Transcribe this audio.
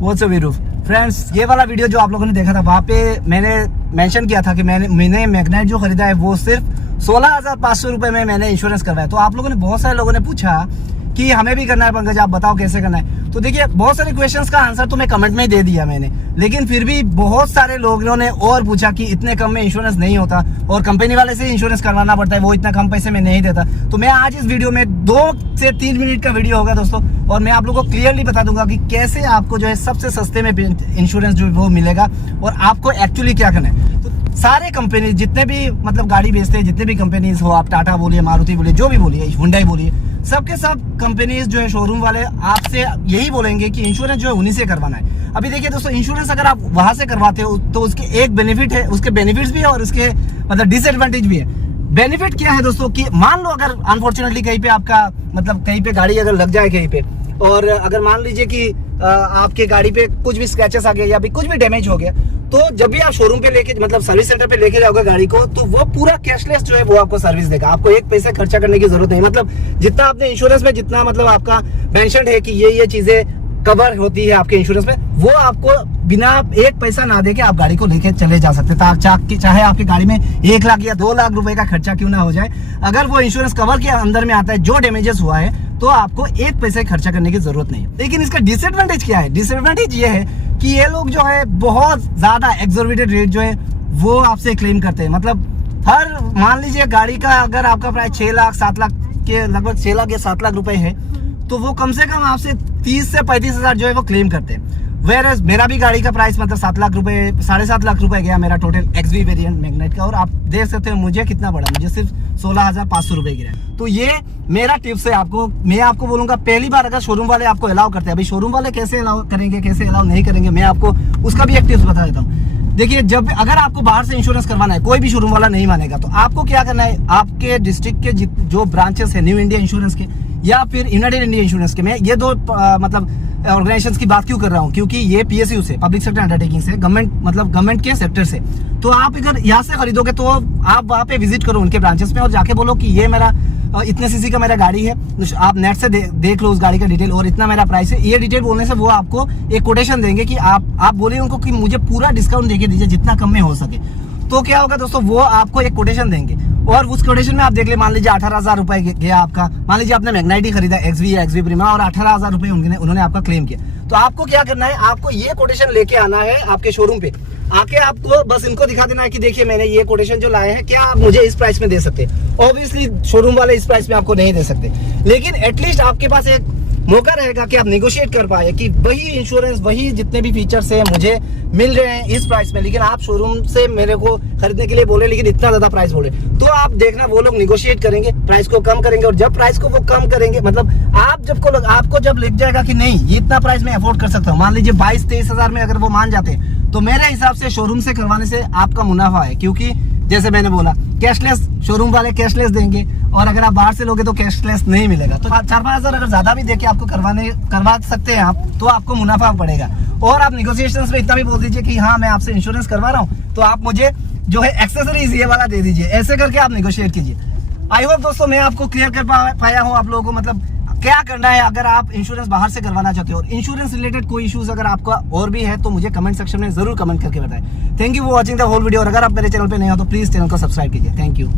What's up Veeru friends, ये वाला video जो आप लोगों ने देखा था वहाँ पे मैंने मेंशन किया था कि मैंने मैग्नाइट जो खरीदा है वो सिर्फ 16,500 रुपए में मैंने इंश्योरेंस करवाया। तो आप लोगों ने, बहुत सारे लोगों ने पूछा कि हमें भी करना है पंकज, आप बताओ कैसे करना है। तो देखिए, बहुत सारे क्वेश्चंस का आंसर तो मैं कमेंट में ही दे दिया मैंने, लेकिन फिर भी बहुत सारे लोगों ने और पूछा कि इतने कम में इंश्योरेंस नहीं होता और कंपनी वाले से इंश्योरेंस करवाना पड़ता है, वो इतना कम पैसे में नहीं देता। तो मैं आज इस वीडियो में 2 से 3 मिनट का वीडियो होगा दोस्तों, और मैं आप लोगों को क्लियरली बता दूंगा कि कैसे आपको जो है सबसे सस्ते में इंश्योरेंस जो वो मिलेगा और आपको एक्चुअली क्या करना है। तो सारे कंपनी जितने भी मतलब गाड़ी बेचते हैं, जितने भी कंपनीज हो, आप टाटा बोलिए, मारुति बोलिए, जो भी बोलिए, हुंडई बोलिए, सबके सब कंपनीज जो है शोरूम वाले आपसे यही बोलेंगे कि इंश्योरेंस जो है उन्हीं से करवाना है। अभी देखिए दोस्तों, इंश्योरेंस अगर आप वहां से करवाते हो तो उसके एक बेनिफिट है, उसके बेनिफिट्स भी है और उसके मतलब डिसएडवांटेज भी है। बेनिफिट क्या है दोस्तों कि मान लो अगर अनफॉर्चुनेटली कहीं पे आपका मतलब कहीं पे गाड़ी अगर लग जाए कहीं पे, और अगर मान लीजिए कि आपके गाड़ी पे कुछ भी स्क्रैचेस आ गया या भी कुछ भी डैमेज हो गया, तो जब भी आप शोरूम पे लेके मतलब सर्विस सेंटर पे लेके जाओगे गाड़ी को, तो वो पूरा कैशलेस जो है वो आपको सर्विस देगा। आपको एक पैसे खर्चा करने की जरूरत नहीं, मतलब जितना आपने इंश्योरेंस में जितना मतलब आपका मेंशन है कि ये चीजें कवर होती है आपके इंश्योरेंस में, वो आपको बिना एक पैसा ना दे के आप गाड़ी को लेके चले जा सकते हैं। चाहे आपकी गाड़ी में 1 लाख या 2 लाख रुपए का खर्चा क्यों ना हो जाए, अगर वो इंश्योरेंस कवर के अंदर में आता है, जो डैमेजेस हुआ है, तो आपको एक पैसे खर्चा करने की जरूरत नहीं है। लेकिन इसका डिसएडवांटेज क्या है? डिसएडवांटेज ये है कि ये लोग जो है बहुत ज्यादा एक्सोर्बिटेड रेट जो है वो आपसे क्लेम करते हैं। मतलब हर, मान लीजिए गाड़ी का अगर आपका प्राइस 6 लाख 7 लाख के लगभग 6 लाख या 7 लाख रुपए है, तो वो कम से कम आपसे 30 से 35 हजार जो है वो क्लेम करते हैं। वेयरएज मेरा भी गाड़ी का प्राइस मतलब 7 लाख रुपए, 7.5 लाख रुपए गया मेरा टोटल XV वेरिएंट मैग्नाइट का, और आप देख सकते हो मुझे कितना पड़ा, मुझे सिर्फ 16,500 रुपए गिरा। तो ये मेरा टिप्स है आपको। मैं आपको बोलूंगा, पहली बार अगर शोरूम वाले आपको अलाउ करते हैं, अभी शोरूम वाले कैसे अलाउ करेंगे, कैसे अलाउ नहीं करेंगे, मैं आपको उसका भी एक टिप्स बता देता हूँ। देखिए, जब अगर आपको बाहर से इंश्योरेंस करवाना है, कोई भी शोरूम वाला नहीं मानेगा, तो आपको क्या करना है, आपके डिस्ट्रिक्ट के जो ब्रांचेस है न्यू इंडिया इंश्योरेंस के या फिर यूनाइटेड इंडिया इंश्योरेंस के, मैं ये 2 मतलब ऑर्गेनाइजेशंस की बात क्यों कर रहा हूँ, क्योंकि ये PSU से, पब्लिक सेक्टर अंडरटेकिंग से, गवर्नमेंट के सेक्टर से, तो आप अगर यहाँ से खरीदोगे तो आप वहाँ पे विजिट करो उनके ब्रांचेस में और जाके बोलो कि ये मेरा इतने सीसी का मेरा गाड़ी है, आप नेट से देख लो उस गाड़ी का डिटेल और इतना मेरा प्राइस है। ये डिटेल बोलने से वो आपको एक कोटेशन देंगे कि आप बोलिए उनको कि मुझे पूरा डिस्काउंट देके दीजिए जितना कम में हो सके। तो क्या होगा दोस्तों, वो आपको एक कोटेशन देंगे और उस कोटेशन में आप देख ले, मान लीजिए 18,000 रुपए गया आपका, मान लीजिए आपने मैग्नाइट ही खरीदा XV या XV प्रीमा और 18,000 रुपए उन्होंने आपका क्लेम किया। तो आपको क्या करना है, आपको ये कोटेशन लेके आना है आपके शोरूम पे आके, आपको बस इनको दिखा देना है कि देखिए मैंने ये कोटेशन जो लाए हैं, क्या आप मुझे इस प्राइस में दे सकते हैं। ऑब्वियसली शोरूम वाले इस प्राइस में आपको नहीं दे सकते, लेकिन एटलीस्ट आपके पास एक मौका रहेगा कि आप नेगोशिएट कर पाए कि वही इंश्योरेंस, वही जितने भी फीचर्स हैं मुझे मिल रहे हैं इस प्राइस में, लेकिन आप शोरूम से मेरे को खरीदने के लिए बोले लेकिन इतना ज्यादा प्राइस बोले। तो आप देखना, वो लोग निगोशिएट करेंगे, प्राइस को कम करेंगे, और जब प्राइस को वो कम करेंगे, मतलब आपको जब लग जाएगा कि नहीं ये इतना प्राइस में अफोर्ड कर सकता हूँ, मान लीजिए 22-23 हजार में अगर वो मान जाते हैं, तो मेरे हिसाब से शोरूम से करवाने से आपका मुनाफा है। क्योंकि जैसे मैंने बोला, कैशलेस, शोरूम वाले कैशलेस देंगे, और अगर आप बाहर से लोगे तो कैशलेस नहीं मिलेगा। तो 4-5 हजार अगर ज्यादा भी देके आपको करवा सकते हैं आप, तो आपको मुनाफा पड़ेगा। और आप निगोशिएशंस में इतना भी बोल दीजिए कि हाँ मैं आपसे इंश्योरेंस करवा रहा हूँ, तो आप मुझे जो है एक्सेसरीज ये वाला दे दीजिए, ऐसे करके आप निगोशिएट कीजिए। आई होप दोस्तों मैं आपको क्लियर कर पाया हूँ आप लोगों को, मतलब क्या करना है अगर आप इंश्योरेंस बाहर से करवाना चाहते हो। और इंश्योरेंस रिलेटेड कोई इश्यूज अगर आपका और भी है तो मुझे कमेंट सेक्शन में जरूर कमेंट करके बताएं। Thank you for watching the whole video, और अगर आप मेरे चैनल पे नहीं हो तो प्लीज चैनल को सब्सक्राइब कीजिए। Thank you.